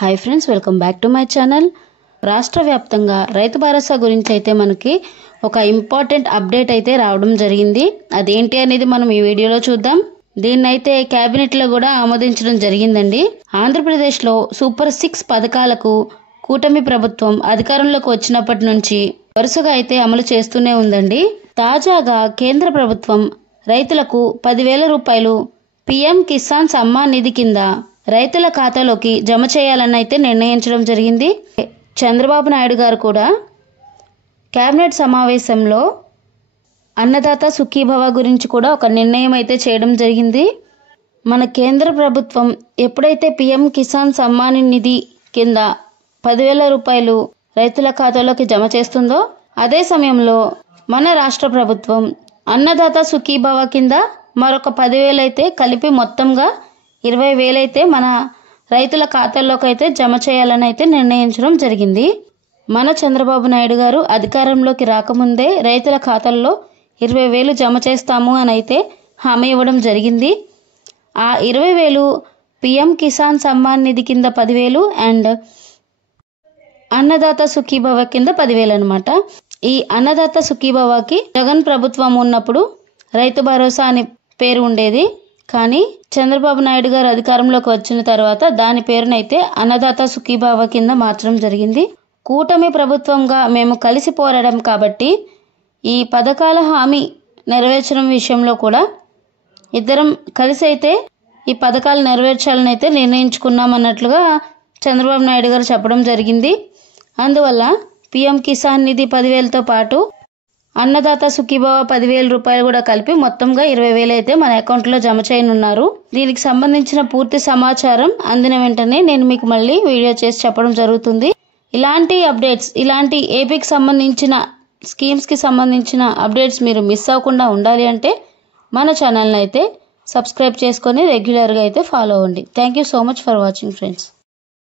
Hi friends, welcome back to my channel. రాష్ట్ర వ్యాప్తంగా రైతు భరోసా గురించి అయితే మనకి ఒక ఇంపార్టెంట్ అప్డేట్ అయితే రావడం జరిగింది. అదేంటి అనేది మనం ఈ వీడియోలో చూద్దాం. దీన్నైతే కేబినెట్లో కూడా ఆమోదించడం జరిగిందండి. ఆంధ్రప్రదేశ్లో సూపర్ 6 పథకాలకు కూటమి ప్రభుత్వం అధికారంలోకి వచ్చినప్పటి నుంచి వరుసగా అయితే అమలు చేస్తూనే ఉందండి. తాజాగా కేంద్ర ప్రభుత్వం రైతులకు 10,000 రూపాయలు పీఎం కిసాన్ సమ్మాన్ నిధి కింద రైతుల ఖాతాలోకి జమ చేయాలని అయితే నిర్ణయించడం జరిగింది. చంద్రబాబు నాయుడు గారు కూడా కేబినెట్ సమావేశంలో అన్నదాత సుఖీభవ గురించి కూడా ఒక నిర్ణయం అయితే చేయడం జరిగింది. మన కేంద్ర ప్రభుత్వం ఎప్పుడైతే పీఎం కిసాన్ సమ్మాన్ నిధి కింద 10,000 రూపాయలు రైతుల ఖాతాలోకి జమ చేస్తుందో అదే సమయంలో మన రాష్ట్ర ప్రభుత్వం అన్నదాత సుఖీభవ కింద మరొక 10,000 అయితే కలిపి మొత్తంగా 20,000 అయితే మన రైతుల ఖాతాల్లోకి అయితే జమ చేయాలని అయితే నిర్ణయించడం జరిగింది. మన చంద్రబాబు నాయుడు గారు అధికారంలోకి రాకముందే రైతుల ఖాతాల్లో 20,000 జమ చేస్తాము అని అయితే హామీ ఇవ్వడం జరిగింది. ఆ 20,000 పీఎం కిసాన్ సమ్మాన్ నిధి కింద 10,000 అండ్ అన్నదాత సుఖీభవ కింద 10,000 అనమాట. ఈ అన్నదాత సుఖీభవకి జగన్ ప్రభుత్వం ఉన్నప్పుడు రైతు భరోసా అని పేరు ఉండేది. కానీ చంద్రబాబు నాయుడు గారు అధికారంలోకి వచ్చిన తర్వాత దాని పేరునైతే అన్నదాత సుఖీభవ కింద మార్చడం జరిగింది. కూటమి ప్రభుత్వంగా మేము కలిసి పోరాడం కాబట్టి ఈ పథకాల హామీ నెరవేర్చడం విషయంలో కూడా ఇద్దరం కలిసి అయితే ఈ పథకాలు నెరవేర్చాలని అయితే నిర్ణయించుకున్నామన్నట్లుగా చంద్రబాబు నాయుడు గారు చెప్పడం జరిగింది. అందువల్ల పీఎం కిసాన్ నిధి 10,000తో పాటు అన్నదాత సుఖీభవ 10,000 రూపాయలు కూడా కలిపి మొత్తంగా 20,000 అయితే మన అకౌంట్లో జమ చేయనున్నారు. దీనికి సంబంధించిన పూర్తి సమాచారం అందిన వెంటనే నేను మీకు మళ్ళీ వీడియో చేసి చెప్పడం జరుగుతుంది. ఇలాంటి అప్డేట్స్, ఇలాంటి ఏపీకి సంబంధించిన స్కీమ్స్కి సంబంధించిన అప్డేట్స్ మీరు మిస్ అవ్వకుండా ఉండాలి అంటే మన ఛానల్ని అయితే సబ్స్క్రైబ్ చేసుకొని రెగ్యులర్గా అయితే ఫాలో అవ్వండి. Thank you so much for watching friends.